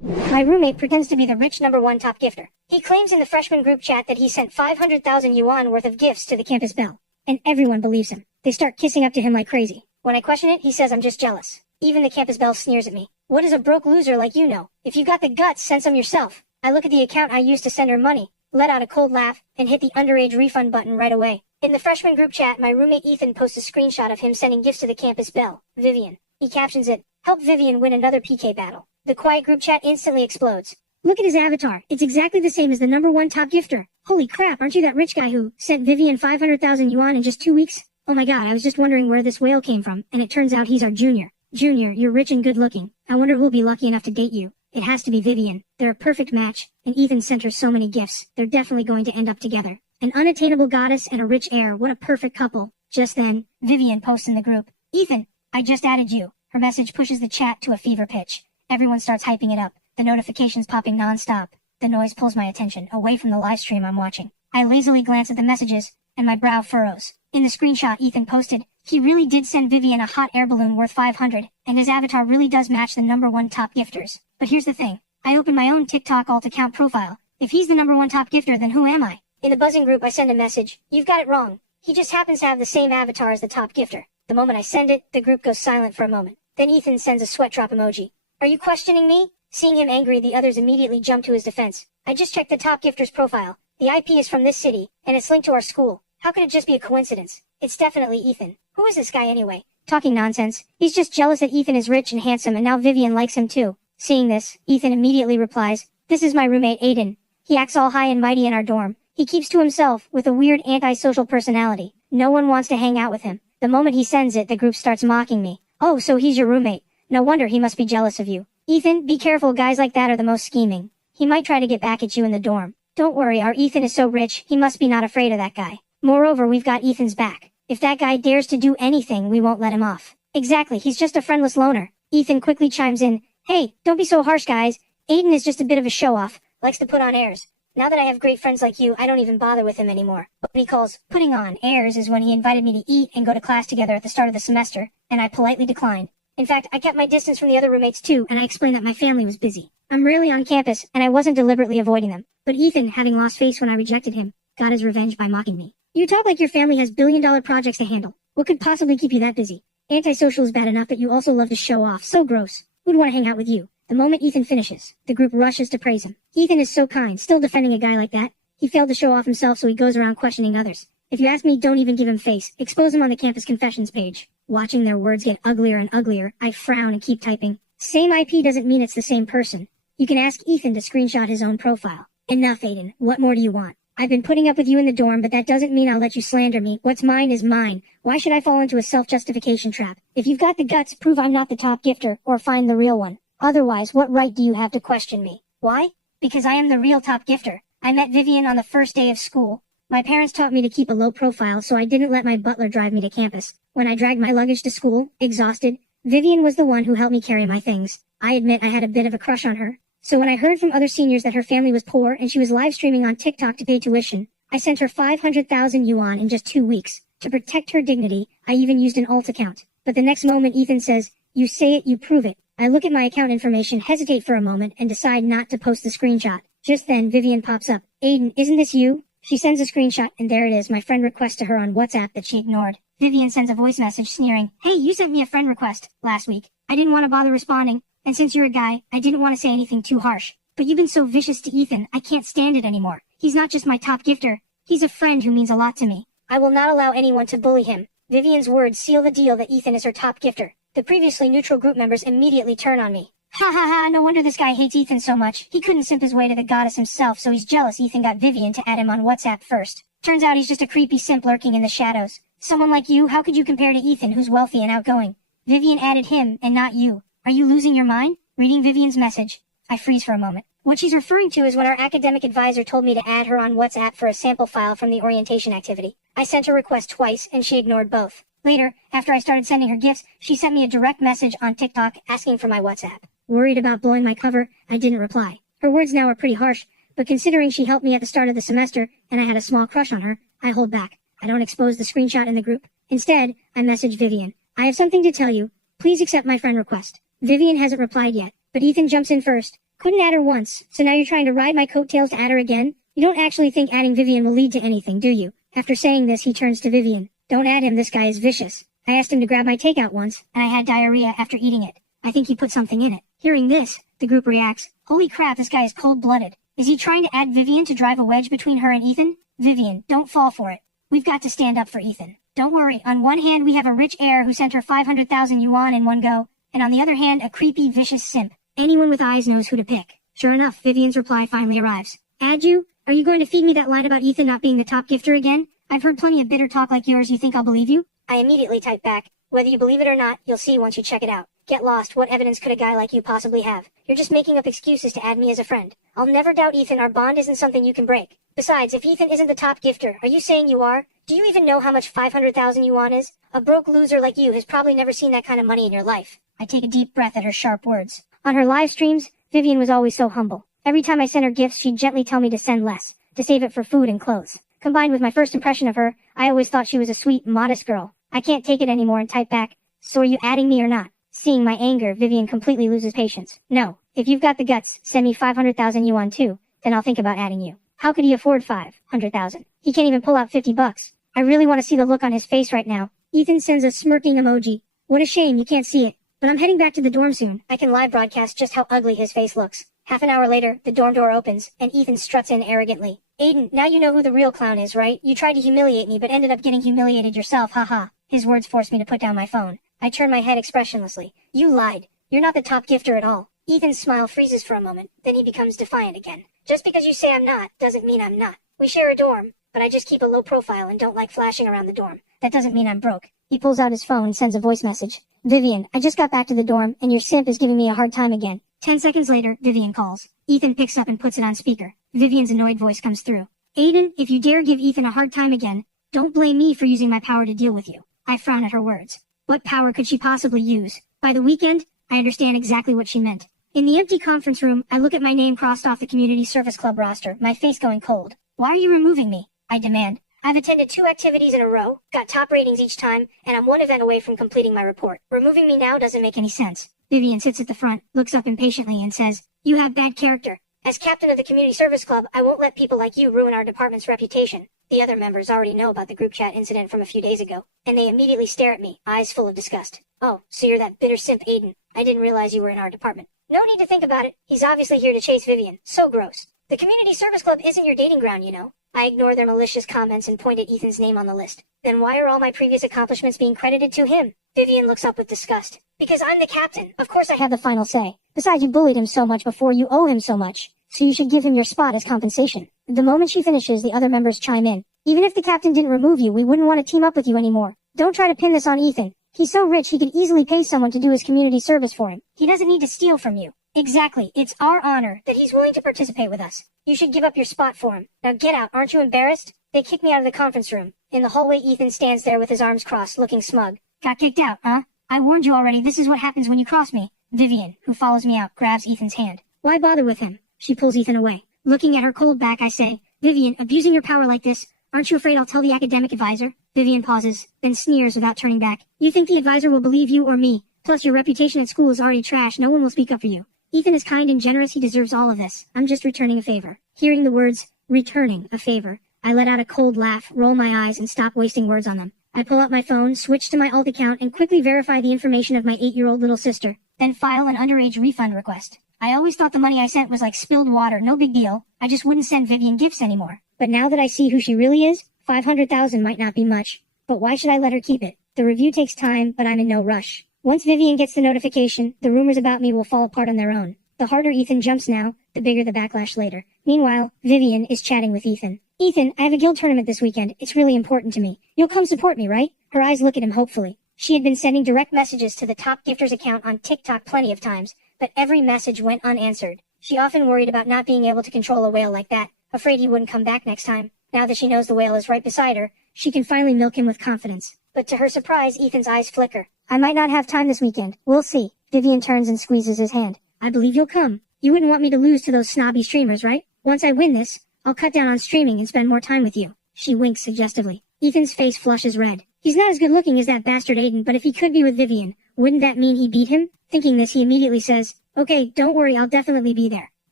My roommate pretends to be the rich #1 top gifter. He claims in the freshman group chat that he sent 500,000 yuan worth of gifts to the campus belle. And everyone believes him. They start kissing up to him like crazy. When I question it, he says I'm just jealous. Even the campus belle sneers at me. What does a broke loser like you know? If you got the guts, send some yourself. I look at the account I used to send her money, let out a cold laugh, and hit the underage refund button right away. In the freshman group chat, my roommate Ethan posts a screenshot of him sending gifts to the campus belle, Vivian. He captions it, "Help Vivian win another PK battle." The quiet group chat instantly explodes. Look at his avatar. It's exactly the same as the #1 top gifter. Holy crap, aren't you that rich guy who sent Vivian 500,000 yuan in just 2 weeks? Oh my god, I was just wondering where this whale came from, and it turns out he's our junior. Junior, you're rich and good looking. I wonder who'll be lucky enough to date you. It has to be Vivian. They're a perfect match, and Ethan sent her so many gifts. They're definitely going to end up together. An unattainable goddess and a rich heir, what a perfect couple. Just then, Vivian posts in the group, "Ethan, I just added you." Her message pushes the chat to a fever pitch. Everyone starts hyping it up, the notifications popping non-stop. The noise pulls my attention away from the live stream I'm watching. I lazily glance at the messages, and my brow furrows. In the screenshot Ethan posted, he really did send Vivian a hot air balloon worth 500, and his avatar really does match the #1 top gifters. But here's the thing. I opened my own TikTok alt account profile. If he's the #1 top gifter, then who am I? In the buzzing group I send a message, "You've got it wrong. He just happens to have the same avatar as the top gifter." The moment I send it, the group goes silent for a moment. Then Ethan sends a sweat drop emoji. "Are you questioning me?" Seeing him angry, the others immediately jump to his defense. "I just checked the top gifter's profile. The IP is from this city, and it's linked to our school. How could it just be a coincidence? It's definitely Ethan. Who is this guy anyway? Talking nonsense. He's just jealous that Ethan is rich and handsome and now Vivian likes him too." Seeing this, Ethan immediately replies, "This is my roommate Aiden. He acts all high and mighty in our dorm. He keeps to himself, with a weird antisocial personality. No one wants to hang out with him." The moment he sends it, the group starts mocking me. "Oh, so he's your roommate. No wonder he must be jealous of you. Ethan, be careful, guys like that are the most scheming. He might try to get back at you in the dorm. Don't worry, our Ethan is so rich, he must be not afraid of that guy. Moreover, we've got Ethan's back. If that guy dares to do anything, we won't let him off." "Exactly, he's just a friendless loner." Ethan quickly chimes in, "Hey, don't be so harsh, guys. Aiden is just a bit of a show-off, likes to put on airs. Now that I have great friends like you, I don't even bother with him anymore." What he calls putting on airs is when he invited me to eat and go to class together at the start of the semester, and I politely declined. In fact, I kept my distance from the other roommates too, and I explained that my family was busy. I'm rarely on campus, and I wasn't deliberately avoiding them. But Ethan, having lost face when I rejected him, got his revenge by mocking me. "You talk like your family has billion-dollar projects to handle. What could possibly keep you that busy? Antisocial is bad enough, but you also love to show off. So gross. Who'd want to hang out with you?" The moment Ethan finishes, the group rushes to praise him. Ethan is so kind, still defending a guy like that. He failed to show off himself, so he goes around questioning others. If you ask me, don't even give him face. Expose him on the campus confessions page. Watching their words get uglier and uglier, I frown and keep typing. Same IP doesn't mean it's the same person. You can ask Ethan to screenshot his own profile. Enough, Aiden. What more do you want? I've been putting up with you in the dorm, but that doesn't mean I'll let you slander me. What's mine is mine. Why should I fall into a self-justification trap? If you've got the guts, prove I'm not the top gifter, or find the real one. Otherwise, what right do you have to question me? Why? Because I am the real top gifter. I met Vivian on the first day of school. My parents taught me to keep a low profile, so I didn't let my butler drive me to campus. When I dragged my luggage to school, exhausted, Vivian was the one who helped me carry my things. I admit I had a bit of a crush on her. So when I heard from other seniors that her family was poor and she was live streaming on TikTok to pay tuition, I sent her 500,000 yuan in just 2 weeks. To protect her dignity, I even used an alt account. But the next moment Ethan says, "You say it, you prove it." I look at my account information, hesitate for a moment, and decide not to post the screenshot. Just then Vivian pops up. "Aiden, isn't this you?" She sends a screenshot, and there it is, my friend request to her on WhatsApp that she ignored. Vivian sends a voice message sneering, "Hey, you sent me a friend request last week. I didn't want to bother responding, and since you're a guy, I didn't want to say anything too harsh. But you've been so vicious to Ethan, I can't stand it anymore. He's not just my top gifter. He's a friend who means a lot to me. I will not allow anyone to bully him." Vivian's words seal the deal that Ethan is her top gifter. The previously neutral group members immediately turn on me. "Ha ha ha, no wonder this guy hates Ethan so much. He couldn't simp his way to the goddess himself, so he's jealous Ethan got Vivian to add him on WhatsApp first. Turns out he's just a creepy simp lurking in the shadows. Someone like you, how could you compare to Ethan, who's wealthy and outgoing? Vivian added him, and not you. Are you losing your mind?" Reading Vivian's message, I freeze for a moment. What she's referring to is when our academic advisor told me to add her on WhatsApp for a sample file from the orientation activity. I sent her request twice, and she ignored both. Later, after I started sending her gifts, she sent me a direct message on TikTok asking for my WhatsApp. Worried about blowing my cover, I didn't reply. Her words now are pretty harsh, but considering she helped me at the start of the semester, and I had a small crush on her, I hold back. I don't expose the screenshot in the group. Instead, I message Vivian. "I have something to tell you. Please accept my friend request." Vivian hasn't replied yet, but Ethan jumps in first. Couldn't add her once, so now you're trying to ride my coattails to add her again? You don't actually think adding Vivian will lead to anything, do you? After saying this, he turns to Vivian. Don't add him, this guy is vicious. I asked him to grab my takeout once, and I had diarrhea after eating it. I think he put something in it. Hearing this, the group reacts. Holy crap, this guy is cold-blooded. Is he trying to add Vivian to drive a wedge between her and Ethan? Vivian, don't fall for it. We've got to stand up for Ethan. Don't worry, on one hand we have a rich heir who sent her 500,000 yuan in one go, and on the other hand a creepy, vicious simp. Anyone with eyes knows who to pick. Sure enough, Vivian's reply finally arrives. Add you? Are you going to feed me that line about Ethan not being the top gifter again? I've heard plenty of bitter talk like yours, you think I'll believe you? I immediately type back. Whether you believe it or not, you'll see once you check it out. Get lost, what evidence could a guy like you possibly have? You're just making up excuses to add me as a friend. I'll never doubt Ethan, our bond isn't something you can break. Besides, if Ethan isn't the top gifter, are you saying you are? Do you even know how much 500,000 yuan is? A broke loser like you has probably never seen that kind of money in your life. I take a deep breath at her sharp words. On her live streams, Vivian was always so humble. Every time I sent her gifts, she'd gently tell me to send less, to save it for food and clothes. Combined with my first impression of her, I always thought she was a sweet, modest girl. I can't take it anymore and type back, so are you adding me or not? Seeing my anger, Vivian completely loses patience. No, if you've got the guts, send me 500,000 yuan too, then I'll think about adding you. How could he afford 500,000? He can't even pull out 50 bucks. I really want to see the look on his face right now. Ethan sends a smirking emoji. What a shame you can't see it. But I'm heading back to the dorm soon. I can live broadcast just how ugly his face looks. Half an hour later, the dorm door opens, and Ethan struts in arrogantly. Aiden, now you know who the real clown is, right? You tried to humiliate me but ended up getting humiliated yourself, haha. His words forced me to put down my phone. I turn my head expressionlessly. You lied. You're not the top gifter at all. Ethan's smile freezes for a moment, then he becomes defiant again. Just because you say I'm not, doesn't mean I'm not. We share a dorm, but I just keep a low profile and don't like flashing around the dorm. That doesn't mean I'm broke. He pulls out his phone and sends a voice message. Vivian, I just got back to the dorm, and your simp is giving me a hard time again. 10 seconds later, Vivian calls. Ethan picks up and puts it on speaker. Vivian's annoyed voice comes through. Aiden, if you dare give Ethan a hard time again, don't blame me for using my power to deal with you. I frown at her words. What power could she possibly use? By the weekend, I understand exactly what she meant. In the empty conference room, I look at my name crossed off the community service club roster, my face going cold. Why are you removing me? I demand. I've attended 2 activities in a row, got top ratings each time, and I'm 1 event away from completing my report. Removing me now doesn't make any sense. Vivian sits at the front, looks up impatiently, and says, You have bad character. As captain of the community service club, I won't let people like you ruin our department's reputation. The other members already know about the group chat incident from a few days ago, and they immediately stare at me, eyes full of disgust. Oh, so you're that bitter simp Aiden. I didn't realize you were in our department. No need to think about it. He's obviously here to chase Vivian. So gross. The community service club isn't your dating ground, you know. I ignore their malicious comments and point at Ethan's name on the list. Then why are all my previous accomplishments being credited to him? Vivian looks up with disgust. Because I'm the captain. Of course I have the final say. Besides, you bullied him so much before, you owe him so much. So you should give him your spot as compensation. The moment she finishes, the other members chime in. Even if the captain didn't remove you, we wouldn't want to team up with you anymore. Don't try to pin this on Ethan. He's so rich he could easily pay someone to do his community service for him. He doesn't need to steal from you. Exactly. It's our honor that he's willing to participate with us. You should give up your spot for him. Now get out. Aren't you embarrassed? They kick me out of the conference room. In the hallway, Ethan stands there with his arms crossed, looking smug. Got kicked out, huh? I warned you already. This is what happens when you cross me. Vivian, who follows me out, grabs Ethan's hand. Why bother with him? She pulls Ethan away. Looking at her cold back, I say, Vivian, abusing your power like this, aren't you afraid I'll tell the academic advisor? Vivian pauses, then sneers without turning back. You think the advisor will believe you or me? Plus your reputation at school is already trash. No one will speak up for you. Ethan is kind and generous. He deserves all of this. I'm just returning a favor. Hearing the words, returning a favor, I let out a cold laugh, roll my eyes, and stop wasting words on them. I pull out my phone, switch to my alt account, and quickly verify the information of my 8-year-old little sister, then file an underage refund request. I always thought the money I sent was like spilled water, no big deal. I just wouldn't send Vivian gifts anymore. But now that I see who she really is, 500,000 might not be much. But why should I let her keep it? The review takes time, but I'm in no rush. Once Vivian gets the notification, the rumors about me will fall apart on their own. The harder Ethan jumps now, the bigger the backlash later. Meanwhile, Vivian is chatting with Ethan. Ethan, I have a guild tournament this weekend. It's really important to me. You'll come support me, right? Her eyes look at him hopefully. She had been sending direct messages to the top gifters account on TikTok plenty of times, but every message went unanswered. She often worried about not being able to control a whale like that, afraid he wouldn't come back next time. Now that she knows the whale is right beside her, she can finally milk him with confidence. But to her surprise, Ethan's eyes flicker. I might not have time this weekend. We'll see. Vivian turns and squeezes his hand. I believe you'll come. You wouldn't want me to lose to those snobby streamers, right? Once I win this, I'll cut down on streaming and spend more time with you. She winks suggestively. Ethan's face flushes red. He's not as good looking as that bastard Aiden, but if he could be with Vivian, wouldn't that mean he beat him? Thinking this, he immediately says, Okay, don't worry, I'll definitely be there.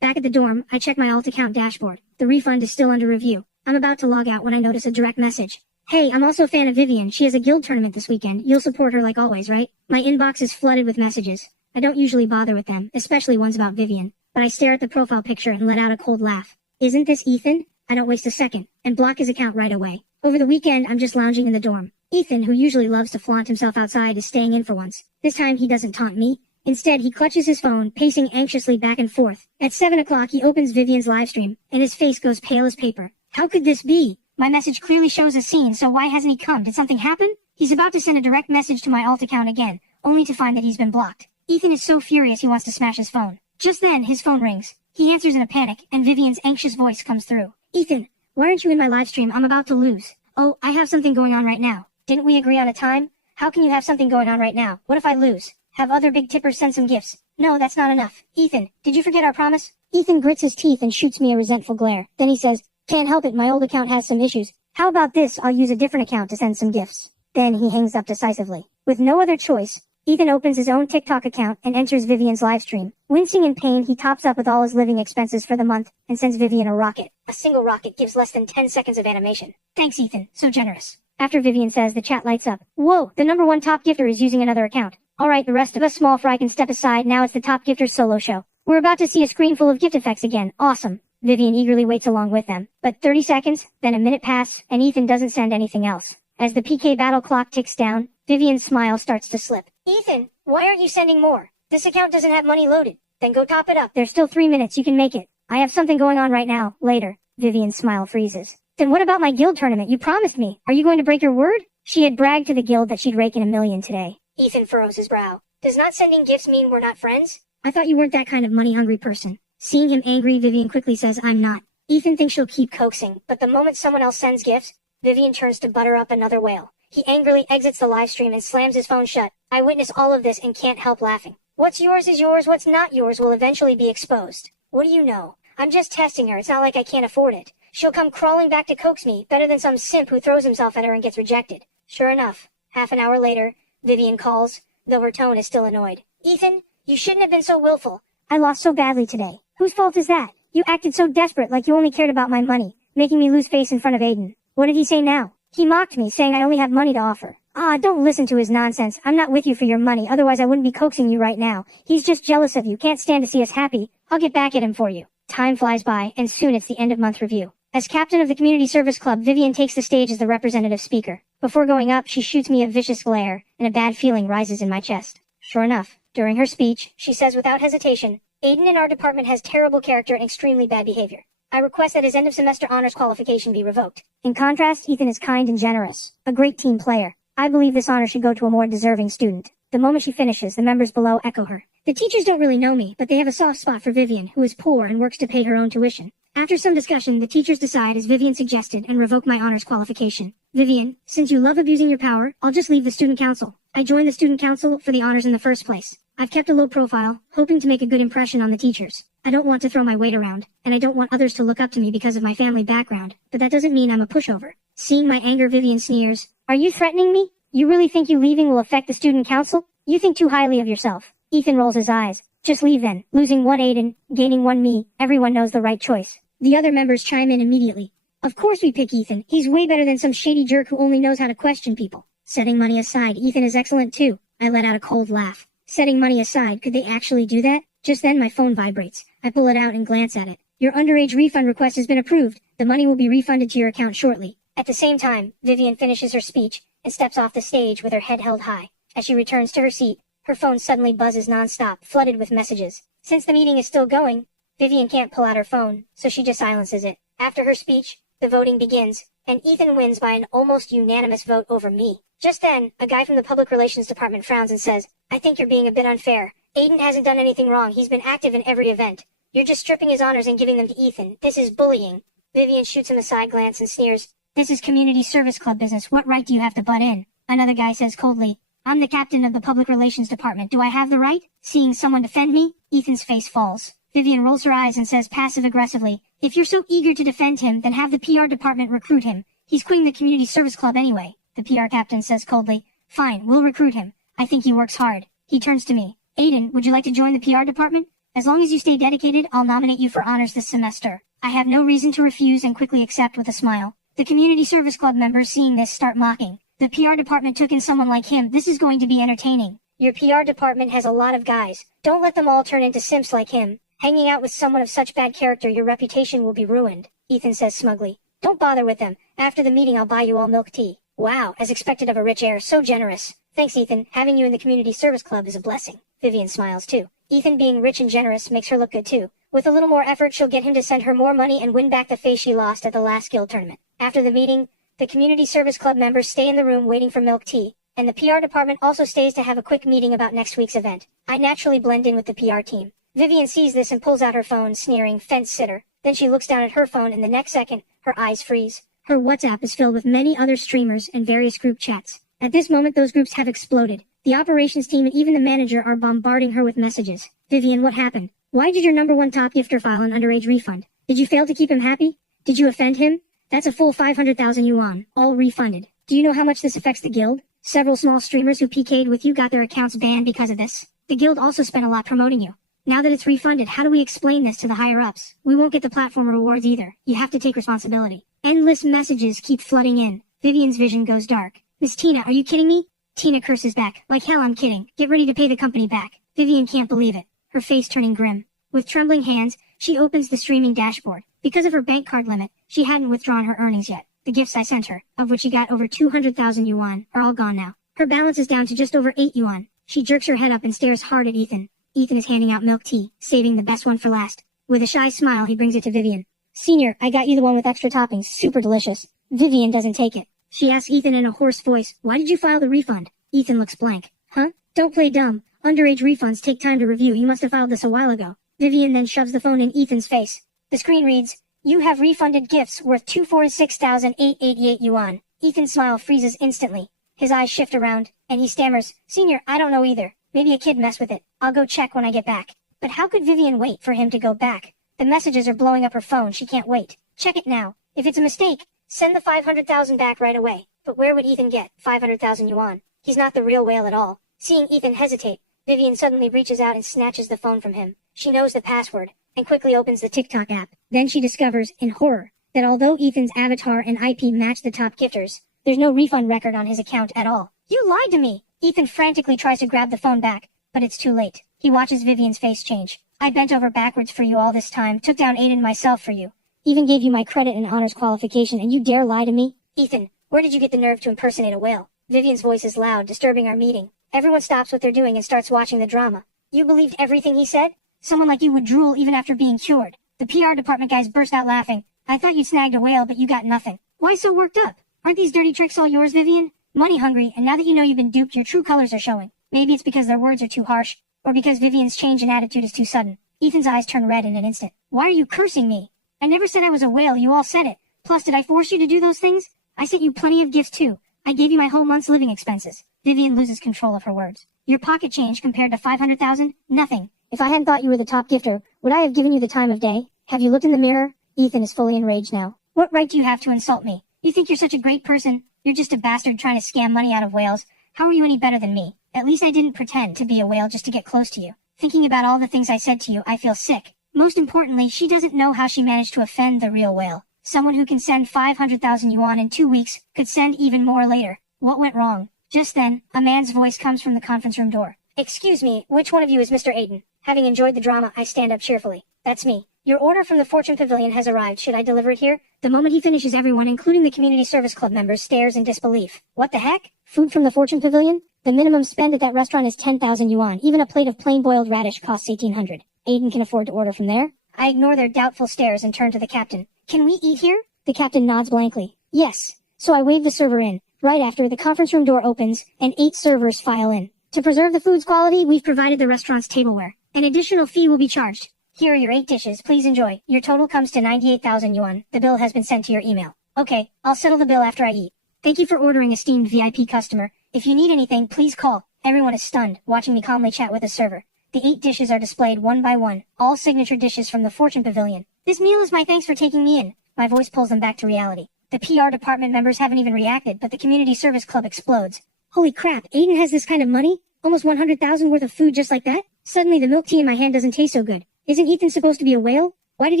Back at the dorm, I check my alt account dashboard. The refund is still under review. I'm about to log out when I notice a direct message. Hey, I'm also a fan of Vivian. She has a guild tournament this weekend. You'll support her like always, right? My inbox is flooded with messages. I don't usually bother with them, especially ones about Vivian. But I stare at the profile picture and let out a cold laugh. Isn't this Ethan? I don't waste a second, and block his account right away. Over the weekend, I'm just lounging in the dorm. Ethan, who usually loves to flaunt himself outside, is staying in for once. This time he doesn't taunt me. Instead, he clutches his phone, pacing anxiously back and forth. At 7 o'clock, he opens Vivian's livestream, and his face goes pale as paper. How could this be? My message clearly shows a scene, so why hasn't he come? Did something happen? He's about to send a direct message to my alt account again, only to find that he's been blocked. Ethan is so furious he wants to smash his phone. Just then, his phone rings. He answers in a panic, and Vivian's anxious voice comes through. Ethan, why aren't you in my livestream? I'm about to lose. Oh, I have something going on right now. Didn't we agree on a time? How can you have something going on right now? What if I lose? Have other big tippers send some gifts. No, that's not enough. Ethan, did you forget our promise? Ethan grits his teeth and shoots me a resentful glare. Then he says, can't help it, my old account has some issues. How about this? I'll use a different account to send some gifts. Then he hangs up decisively. With no other choice, Ethan opens his own TikTok account and enters Vivian's livestream. Wincing in pain, he tops up with all his living expenses for the month and sends Vivian a rocket. A single rocket gives less than 10 seconds of animation. Thanks, Ethan. So generous. After Vivian says, the chat lights up. Whoa, the #1 top gifter is using another account. Alright, the rest of us small fry can step aside. Now it's the top gifter's solo show. We're about to see a screen full of gift effects again. Awesome. Vivian eagerly waits along with them. But 30 seconds, then a minute pass, and Ethan doesn't send anything else. As the PK battle clock ticks down, Vivian's smile starts to slip. Ethan, why aren't you sending more? This account doesn't have money loaded. Then go top it up. There's still 3 minutes. You can make it. I have something going on right now. Later. Vivian's smile freezes. Then what about my guild tournament? You promised me. Are you going to break your word? She had bragged to the guild that she'd rake in $1 million today. Ethan furrows his brow. Does not sending gifts mean we're not friends? I thought you weren't that kind of money-hungry person. Seeing him angry, Vivian quickly says, I'm not. Ethan thinks she'll keep coaxing, but the moment someone else sends gifts, Vivian turns to butter up another whale. He angrily exits the livestream and slams his phone shut. I witness all of this and can't help laughing. What's yours is yours, what's not yours will eventually be exposed. What do you know? I'm just testing her, it's not like I can't afford it. She'll come crawling back to coax me, better than some simp who throws himself at her and gets rejected. Sure enough, half an hour later, Vivian calls, though her tone is still annoyed. Ethan, you shouldn't have been so willful. I lost so badly today. Whose fault is that? You acted so desperate like you only cared about my money, making me lose face in front of Aiden. What did he say now? He mocked me, saying I only have money to offer. Don't listen to his nonsense. I'm not with you for your money, otherwise I wouldn't be coaxing you right now. He's just jealous of you, can't stand to see us happy. I'll get back at him for you. Time flies by, and soon it's the end of month review. As captain of the community service club, Vivian takes the stage as the representative speaker. Before going up, she shoots me a vicious glare, and a bad feeling rises in my chest. Sure enough, during her speech, she says without hesitation, Aiden in our department has terrible character and extremely bad behavior. I request that his end-of-semester honors qualification be revoked. In contrast, Ethan is kind and generous, a great team player. I believe this honor should go to a more deserving student. The moment she finishes, the members below echo her. The teachers don't really know me, but they have a soft spot for Vivian, who is poor and works to pay her own tuition. After some discussion, the teachers decide, as Vivian suggested, and revoke my honors qualification. Vivian, since you love abusing your power, I'll just leave the student council. I joined the student council for the honors in the first place. I've kept a low profile, hoping to make a good impression on the teachers. I don't want to throw my weight around, and I don't want others to look up to me because of my family background, but that doesn't mean I'm a pushover. Seeing my anger, Vivian sneers. Are you threatening me? You really think you leaving will affect the student council? You think too highly of yourself. Ethan rolls his eyes. Just leave then. Losing one Aiden, gaining one me, everyone knows the right choice. The other members chime in immediately. Of course we pick Ethan. He's way better than some shady jerk who only knows how to question people. Setting money aside, Ethan is excellent too. I let out a cold laugh. Setting money aside, could they actually do that? Just then my phone vibrates. I pull it out and glance at it. Your underage refund request has been approved. The money will be refunded to your account shortly. At the same time, Vivian finishes her speech and steps off the stage with her head held high. As she returns to her seat, her phone suddenly buzzes non-stop, flooded with messages. Since the meeting is still going, Vivian can't pull out her phone, so she just silences it. After her speech, the voting begins, and Ethan wins by an almost unanimous vote over me. Just then, a guy from the public relations department frowns and says, I think you're being a bit unfair. Aiden hasn't done anything wrong. He's been active in every event. You're just stripping his honors and giving them to Ethan. This is bullying. Vivian shoots him a side glance and sneers. This is community service club business. What right do you have to butt in? Another guy says coldly, I'm the captain of the public relations department. Do I have the right? Seeing someone defend me? Ethan's face falls. Vivian rolls her eyes and says passive-aggressively, if you're so eager to defend him, then have the PR department recruit him. He's quitting the community service club anyway. The PR captain says coldly, fine, we'll recruit him. I think he works hard. He turns to me. Aiden, would you like to join the PR department? As long as you stay dedicated, I'll nominate you for honors this semester. I have no reason to refuse and quickly accept with a smile. The community service club members seeing this start mocking. The PR department took in someone like him. This is going to be entertaining. Your PR department has a lot of guys. Don't let them all turn into simps like him. Hanging out with someone of such bad character, your reputation will be ruined, Ethan says smugly. Don't bother with them. After the meeting I'll buy you all milk tea. Wow, as expected of a rich heir, so generous. Thanks Ethan, having you in the community service club is a blessing. Vivian smiles too. Ethan being rich and generous makes her look good too. With a little more effort she'll get him to send her more money and win back the face she lost at the last guild tournament. After the meeting, the community service club members stay in the room waiting for milk tea, and the PR department also stays to have a quick meeting about next week's event. I naturally blend in with the PR team. Vivian sees this and pulls out her phone, sneering, fence sitter. Then she looks down at her phone and the next second, her eyes freeze. Her WhatsApp is filled with many other streamers and various group chats. At this moment those groups have exploded. The operations team and even the manager are bombarding her with messages. Vivian, what happened? Why did your #1 top gifter file an underage refund? Did you fail to keep him happy? Did you offend him? That's a full 500,000 yuan, all refunded. Do you know how much this affects the guild? Several small streamers who PK'd with you got their accounts banned because of this. The guild also spent a lot promoting you. Now that it's refunded, how do we explain this to the higher-ups? We won't get the platform rewards either. You have to take responsibility. Endless messages keep flooding in. Vivian's vision goes dark. Miss Tina, are you kidding me? Tina curses back. Like hell I'm kidding. Get ready to pay the company back. Vivian can't believe it, her face turning grim. With trembling hands, she opens the streaming dashboard. Because of her bank card limit, she hadn't withdrawn her earnings yet. The gifts I sent her, of which she got over 200,000 yuan, are all gone now. Her balance is down to just over 8 yuan. She jerks her head up and stares hard at Ethan. Ethan is handing out milk tea, saving the best one for last. With a shy smile, he brings it to Vivian. Senior, I got you the one with extra toppings, super delicious. Vivian doesn't take it. She asks Ethan in a hoarse voice, why did you file the refund? Ethan looks blank. Huh? Don't play dumb. Underage refunds take time to review. You must have filed this a while ago. Vivian then shoves the phone in Ethan's face. The screen reads, you have refunded gifts worth 246,888 yuan. Ethan's smile freezes instantly. His eyes shift around, and he stammers, Senior, I don't know either. Maybe a kid messed with it. I'll go check when I get back. But how could Vivian wait for him to go back? The messages are blowing up her phone. She can't wait. Check it now. If it's a mistake, send the 500,000 back right away. But where would Ethan get 500,000 yuan? He's not the real whale at all. Seeing Ethan hesitate, Vivian suddenly reaches out and snatches the phone from him. She knows the password, and quickly opens the TikTok app. Then she discovers, in horror, that although Ethan's avatar and IP match the top gifters, there's no refund record on his account at all. You lied to me! Ethan frantically tries to grab the phone back, but it's too late. He watches Vivian's face change. I bent over backwards for you all this time, took down Aiden myself for you. Even gave you my credit and honors qualification, and you dare lie to me? Ethan, where did you get the nerve to impersonate a whale? Vivian's voice is loud, disturbing our meeting. Everyone stops what they're doing and starts watching the drama. You believed everything he said? Someone like you would drool even after being cured. The PR department guys burst out laughing. I thought you'd snagged a whale, but you got nothing. Why so worked up? Aren't these dirty tricks all yours, Vivian? Money hungry, and now that you know you've been duped, your true colors are showing. Maybe it's because their words are too harsh, or because Vivian's change in attitude is too sudden. Ethan's eyes turn red in an instant. Why are you cursing me? I never said I was a whale, you all said it. Plus, did I force you to do those things? I sent you plenty of gifts too. I gave you my whole month's living expenses. Vivian loses control of her words. Your pocket change compared to 500,000? Nothing. If I hadn't thought you were the top gifter, would I have given you the time of day? Have you looked in the mirror? Ethan is fully enraged now. What right do you have to insult me? You think you're such a great person? You're just a bastard trying to scam money out of whales. How are you any better than me? At least I didn't pretend to be a whale just to get close to you. Thinking about all the things I said to you, I feel sick. Most importantly, she doesn't know how she managed to offend the real whale. Someone who can send 500,000 yuan in 2 weeks could send even more later. What went wrong? Just then, a man's voice comes from the conference room door. Excuse me, which one of you is Mr. Aiden? Having enjoyed the drama, I stand up cheerfully. That's me. Your order from the Fortune Pavilion has arrived. Should I deliver it here? The moment he finishes, everyone, including the Community Service Club members, stares in disbelief. What the heck? Food from the Fortune Pavilion? The minimum spend at that restaurant is 10,000 yuan. Even a plate of plain boiled radish costs 1,800. Aiden can afford to order from there? I ignore their doubtful stares and turn to the captain. Can we eat here? The captain nods blankly. Yes. So I wave the server in. Right after, the conference room door opens, and 8 servers file in. To preserve the food's quality, we've provided the restaurant's tableware. An additional fee will be charged. Here are your 8 dishes, please enjoy. Your total comes to 98,000 yuan. The bill has been sent to your email. Okay, I'll settle the bill after I eat. Thank you for ordering, esteemed VIP customer. If you need anything, please call. Everyone is stunned, watching me calmly chat with the server. The 8 dishes are displayed one by one, all signature dishes from the Fortune Pavilion. This meal is my thanks for taking me in. My voice pulls them back to reality. The PR department members haven't even reacted, but the Community Service Club explodes. Holy crap, Aiden has this kind of money? Almost 100,000 worth of food just like that? Suddenly the milk tea in my hand doesn't taste so good. Isn't Ethan supposed to be a whale? Why did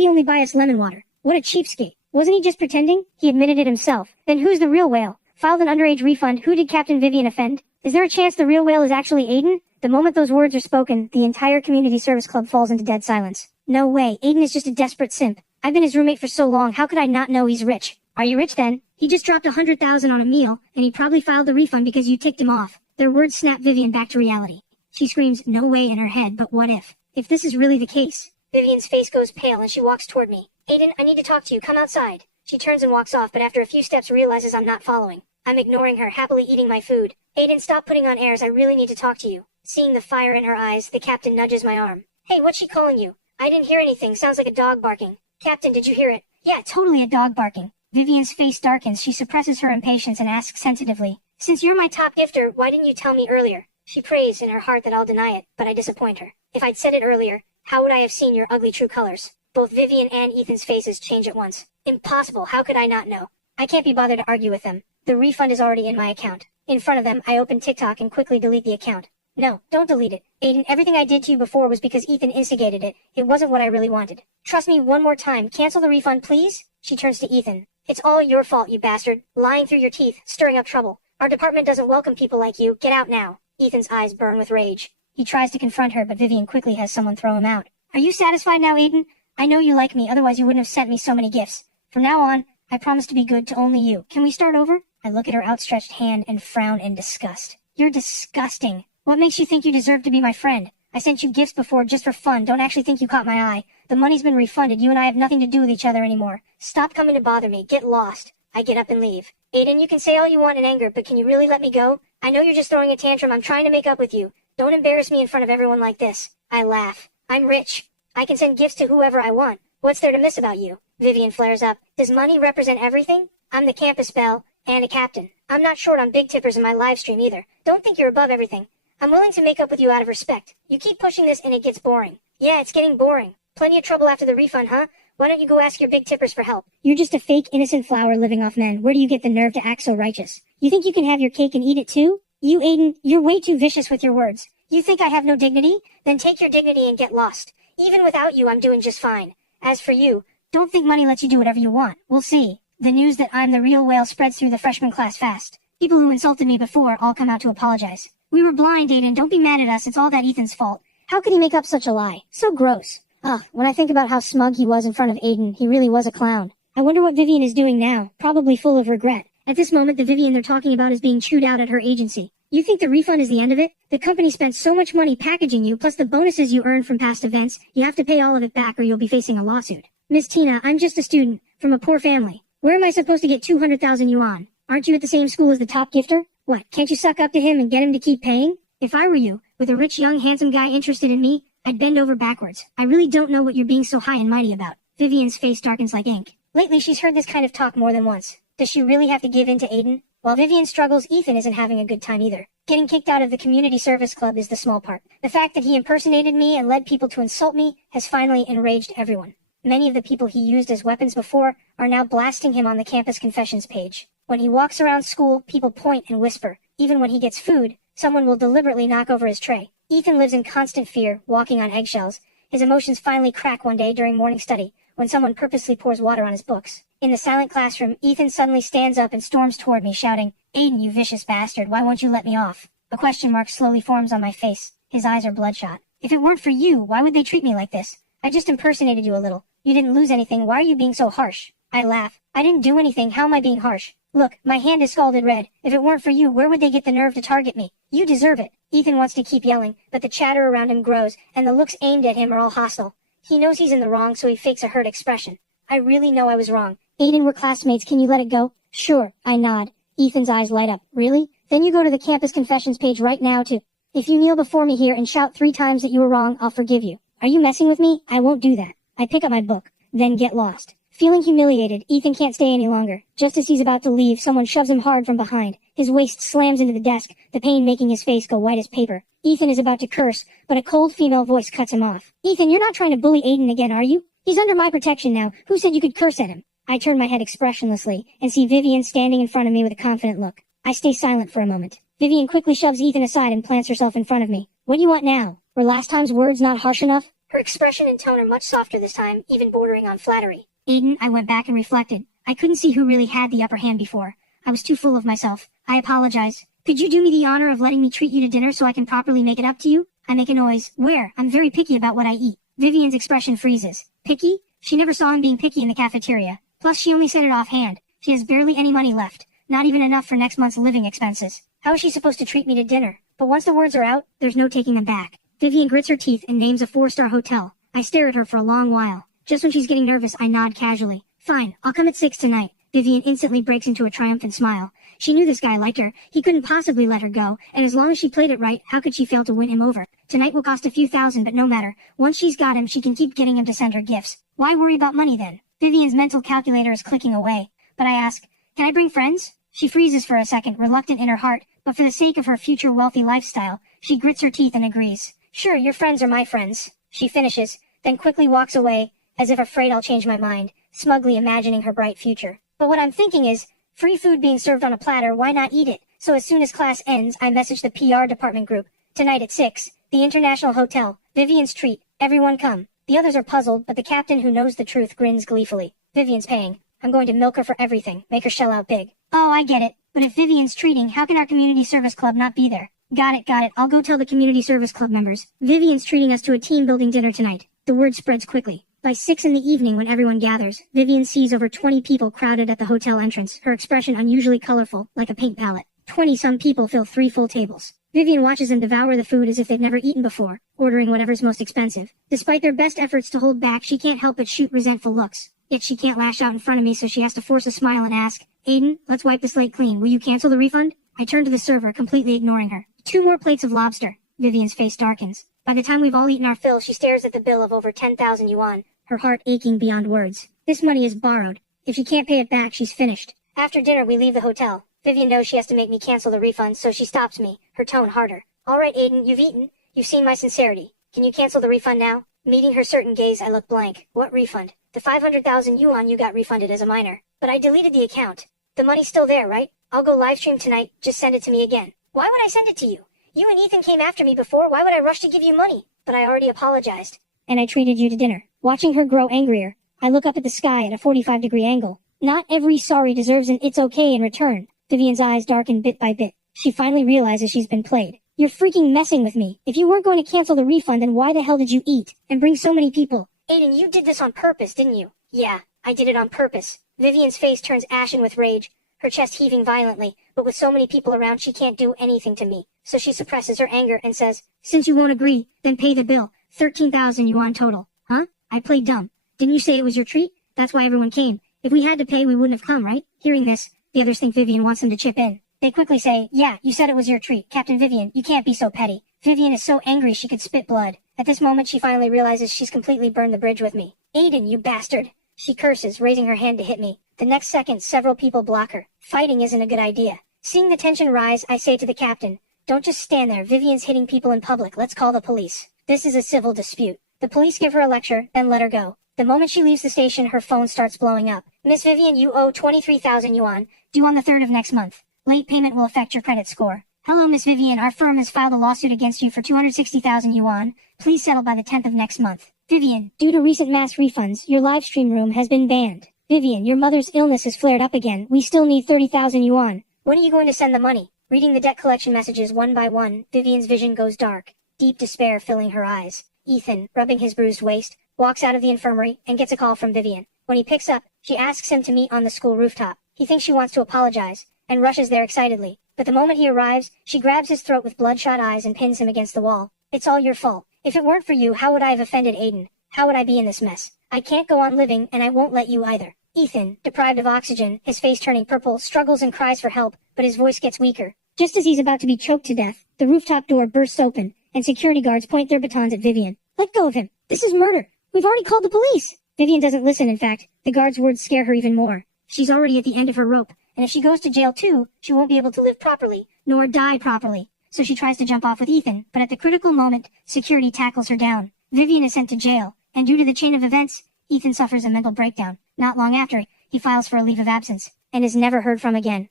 he only buy us lemon water? What a cheapskate. Wasn't he just pretending? He admitted it himself. Then who's the real whale? Filed an underage refund. Who did Captain Vivian offend? Is there a chance the real whale is actually Aiden? The moment those words are spoken, the entire community service club falls into dead silence. No way. Aiden is just a desperate simp. I've been his roommate for so long. How could I not know he's rich? Are you rich then? He just dropped $100,000 on a meal, and he probably filed the refund because you ticked him off. Their words snap Vivian back to reality. She screams, no way in her head, but what if? If this is really the case? Vivian's face goes pale and she walks toward me. Aiden, I need to talk to you. Come outside. She turns and walks off, but after a few steps realizes I'm not following. I'm ignoring her, happily eating my food. Aiden, stop putting on airs. I really need to talk to you. Seeing the fire in her eyes, the captain nudges my arm. Hey, what's she calling you? I didn't hear anything. Sounds like a dog barking. Captain, did you hear it? Yeah, totally a dog barking. Vivian's face darkens. She suppresses her impatience and asks sensitively, since you're my top gifter, why didn't you tell me earlier? She prays in her heart that I'll deny it, but I disappoint her. If I'd said it earlier, how would I have seen your ugly true colors? Both Vivian and Ethan's faces change at once. Impossible. How could I not know? I can't be bothered to argue with them. The refund is already in my account. In front of them, I open TikTok and quickly delete the account. No, don't delete it. Aiden, everything I did to you before was because Ethan instigated it. It wasn't what I really wanted. Trust me one more time. Cancel the refund, please? She turns to Ethan. It's all your fault, you bastard. Lying through your teeth, stirring up trouble. Our department doesn't welcome people like you. Get out now. Ethan's eyes burn with rage. He tries to confront her, but Vivian quickly has someone throw him out. Are you satisfied now, Aiden? I know you like me, otherwise you wouldn't have sent me so many gifts. From now on, I promise to be good to only you. Can we start over? I look at her outstretched hand and frown in disgust. You're disgusting. What makes you think you deserve to be my friend? I sent you gifts before just for fun. Don't actually think you caught my eye. The money's been refunded. You and I have nothing to do with each other anymore. Stop coming to bother me. Get lost. I get up and leave. Aiden, you can say all you want in anger, but can you really let me go? I know you're just throwing a tantrum. I'm trying to make up with you. Don't embarrass me in front of everyone like this. I laugh. I'm rich. I can send gifts to whoever I want. What's there to miss about you? Vivian flares up. Does money represent everything? I'm the campus belle and a captain. I'm not short on big tippers in my live stream either. Don't think you're above everything. I'm willing to make up with you out of respect. You keep pushing this and it gets boring. Yeah, it's getting boring. Plenty of trouble after the refund, huh? Why don't you go ask your big tippers for help? You're just a fake innocent flower living off men. Where do you get the nerve to act so righteous? You think you can have your cake and eat it too? You, Aiden, you're way too vicious with your words. You think I have no dignity? Then take your dignity and get lost. Even without you, I'm doing just fine. As for you, don't think money lets you do whatever you want. We'll see. The news that I'm the real whale spreads through the freshman class fast. People who insulted me before all come out to apologize. We were blind, Aiden. Don't be mad at us. It's all that Ethan's fault. How could he make up such a lie? So gross. Ugh, when I think about how smug he was in front of Aiden, he really was a clown. I wonder what Vivian is doing now, probably full of regret. At this moment, the Vivian they're talking about is being chewed out at her agency. You think the refund is the end of it? The company spent so much money packaging you, plus the bonuses you earned from past events, you have to pay all of it back or you'll be facing a lawsuit. Miss Tina, I'm just a student, from a poor family. Where am I supposed to get 200,000 yuan? Aren't you at the same school as the top gifter? What, can't you suck up to him and get him to keep paying? If I were you, with a rich young handsome guy interested in me, I'd bend over backwards. I really don't know what you're being so high and mighty about. Vivian's face darkens like ink. Lately she's heard this kind of talk more than once. Does she really have to give in to Aiden? While Vivian struggles, Ethan isn't having a good time either. Getting kicked out of the community service club is the small part. The fact that he impersonated me and led people to insult me has finally enraged everyone. Many of the people he used as weapons before are now blasting him on the campus confessions page. When he walks around school, people point and whisper. Even when he gets food, someone will deliberately knock over his tray. Ethan lives in constant fear, walking on eggshells. His emotions finally crack one day during morning study, when someone purposely pours water on his books. In the silent classroom, Ethan suddenly stands up and storms toward me, shouting, Aiden, you vicious bastard, why won't you let me off? A question mark slowly forms on my face. His eyes are bloodshot. If it weren't for you, why would they treat me like this? I just impersonated you a little. You didn't lose anything. Why are you being so harsh? I laugh. I didn't do anything. How am I being harsh? Look, my hand is scalded red. If it weren't for you, where would they get the nerve to target me? You deserve it. Ethan wants to keep yelling, but the chatter around him grows, and the looks aimed at him are all hostile. He knows he's in the wrong, so he fakes a hurt expression. I really know I was wrong. Aiden, we're classmates. Can you let it go? Sure, I nod. Ethan's eyes light up. Really? Then you go to the campus confessions page right now to... If you kneel before me here and shout 3 times that you were wrong, I'll forgive you. Are you messing with me? I won't do that. I pick up my book, then get lost. Feeling humiliated, Ethan can't stay any longer. Just as he's about to leave, someone shoves him hard from behind. His waist slams into the desk, the pain making his face go white as paper. Ethan is about to curse, but a cold female voice cuts him off. Ethan, you're not trying to bully Aiden again, are you? He's under my protection now. Who said you could curse at him? I turn my head expressionlessly, and see Vivian standing in front of me with a confident look. I stay silent for a moment. Vivian quickly shoves Ethan aside and plants herself in front of me. What do you want now? Were last time's words not harsh enough? Her expression and tone are much softer this time, even bordering on flattery. Aiden, I went back and reflected. I couldn't see who really had the upper hand before. I was too full of myself. I apologize. Could you do me the honor of letting me treat you to dinner so I can properly make it up to you? I make a noise. Where? I'm very picky about what I eat. Vivian's expression freezes. Picky? She never saw him being picky in the cafeteria. Plus she only said it offhand. She has barely any money left. Not even enough for next month's living expenses. How is she supposed to treat me to dinner? But once the words are out, there's no taking them back. Vivian grits her teeth and names a 4-star hotel. I stare at her for a long while. Just when she's getting nervous, I nod casually. Fine, I'll come at 6 tonight. Vivian instantly breaks into a triumphant smile. She knew this guy liked her. He couldn't possibly let her go, and as long as she played it right, how could she fail to win him over? Tonight will cost a few thousand, but no matter. Once she's got him, she can keep getting him to send her gifts. Why worry about money then? Vivian's mental calculator is clicking away. But I ask, can I bring friends? She freezes for a second, reluctant in her heart, but for the sake of her future wealthy lifestyle, she grits her teeth and agrees. Sure, your friends are my friends. She finishes, then quickly walks away, as if afraid I'll change my mind, smugly imagining her bright future. But what I'm thinking is, free food being served on a platter, why not eat it? So as soon as class ends, I message the PR department group. Tonight at 6, the International Hotel, Vivian's treat, everyone come. The others are puzzled, but the captain who knows the truth grins gleefully. Vivian's paying. I'm going to milk her for everything, make her shell out big. Oh, I get it. But if Vivian's treating, how can our community service club not be there? Got it. I'll go tell the community service club members. Vivian's treating us to a team-building dinner tonight. The word spreads quickly. By 6 in the evening when everyone gathers, Vivian sees over 20 people crowded at the hotel entrance, her expression unusually colorful, like a paint palette. 20-some people fill 3 full tables. Vivian watches them devour the food as if they've never eaten before, ordering whatever's most expensive. Despite their best efforts to hold back, she can't help but shoot resentful looks. Yet she can't lash out in front of me, so she has to force a smile and ask, Aiden, let's wipe the slate clean. Will you cancel the refund? I turn to the server, completely ignoring her. 2 more plates of lobster. Vivian's face darkens. By the time we've all eaten our fill, she stares at the bill of over 10,000 yuan, her heart aching beyond words. This money is borrowed. If she can't pay it back, she's finished. After dinner, we leave the hotel. Vivian knows she has to make me cancel the refund, so she stops me, her tone harder. All right, Aiden, you've eaten. You've seen my sincerity. Can you cancel the refund now? Meeting her certain gaze, I look blank. What refund? The 500,000 yuan you got refunded as a minor. But I deleted the account. The money's still there, right? I'll go live stream tonight. Just send it to me again. Why would I send it to you? You and Ethan came after me before. Why would I rush to give you money? But I already apologized. And I treated you to dinner. Watching her grow angrier, I look up at the sky at a 45-degree angle. Not every sorry deserves an it's okay in return. Vivian's eyes darken bit by bit. She finally realizes she's been played. You're freaking messing with me. If you weren't going to cancel the refund, then why the hell did you eat and bring so many people? Aiden, you did this on purpose, didn't you? Yeah, I did it on purpose. Vivian's face turns ashen with rage, her chest heaving violently, but with so many people around she can't do anything to me. So she suppresses her anger and says, since you won't agree, then pay the bill. 13,000 yuan total. Huh? I played dumb. Didn't you say it was your treat? That's why everyone came. If we had to pay, we wouldn't have come, right? Hearing this, the others think Vivian wants them to chip in. They quickly say, yeah, you said it was your treat. Captain Vivian, you can't be so petty. Vivian is so angry she could spit blood. At this moment she finally realizes she's completely burned the bridge with me. Aiden, you bastard! She curses, raising her hand to hit me. The next second, several people block her. Fighting isn't a good idea. Seeing the tension rise, I say to the captain, don't just stand there. Vivian's hitting people in public. Let's call the police. This is a civil dispute. The police give her a lecture, then let her go. The moment she leaves the station, her phone starts blowing up. Miss Vivian, you owe 23,000 yuan, due on the 3rd of next month. Late payment will affect your credit score. Hello, Miss Vivian, our firm has filed a lawsuit against you for 260,000 yuan. Please settle by the 10th of next month. Vivian, due to recent mass refunds, your live stream room has been banned. Vivian, your mother's illness has flared up again. We still need 30,000 yuan. When are you going to send the money? Reading the debt collection messages one by one, Vivian's vision goes dark, deep despair filling her eyes. Ethan, rubbing his bruised waist, walks out of the infirmary and gets a call from Vivian. When he picks up, she asks him to meet on the school rooftop. He thinks she wants to apologize, and rushes there excitedly. But the moment he arrives, she grabs his throat with bloodshot eyes and pins him against the wall. It's all your fault. If it weren't for you, how would I have offended Aiden? How would I be in this mess? I can't go on living, and I won't let you either. Ethan, deprived of oxygen, his face turning purple, struggles and cries for help, but his voice gets weaker. Just as he's about to be choked to death, the rooftop door bursts open, and security guards point their batons at Vivian. Let go of him. This is murder. We've already called the police. Vivian doesn't listen, in fact. The guards' words scare her even more. She's already at the end of her rope, and if she goes to jail too, she won't be able to live properly, nor die properly. So she tries to jump off with Ethan, but at the critical moment, security tackles her down. Vivian is sent to jail, and due to the chain of events, Ethan suffers a mental breakdown. Not long after, he files for a leave of absence, and is never heard from again.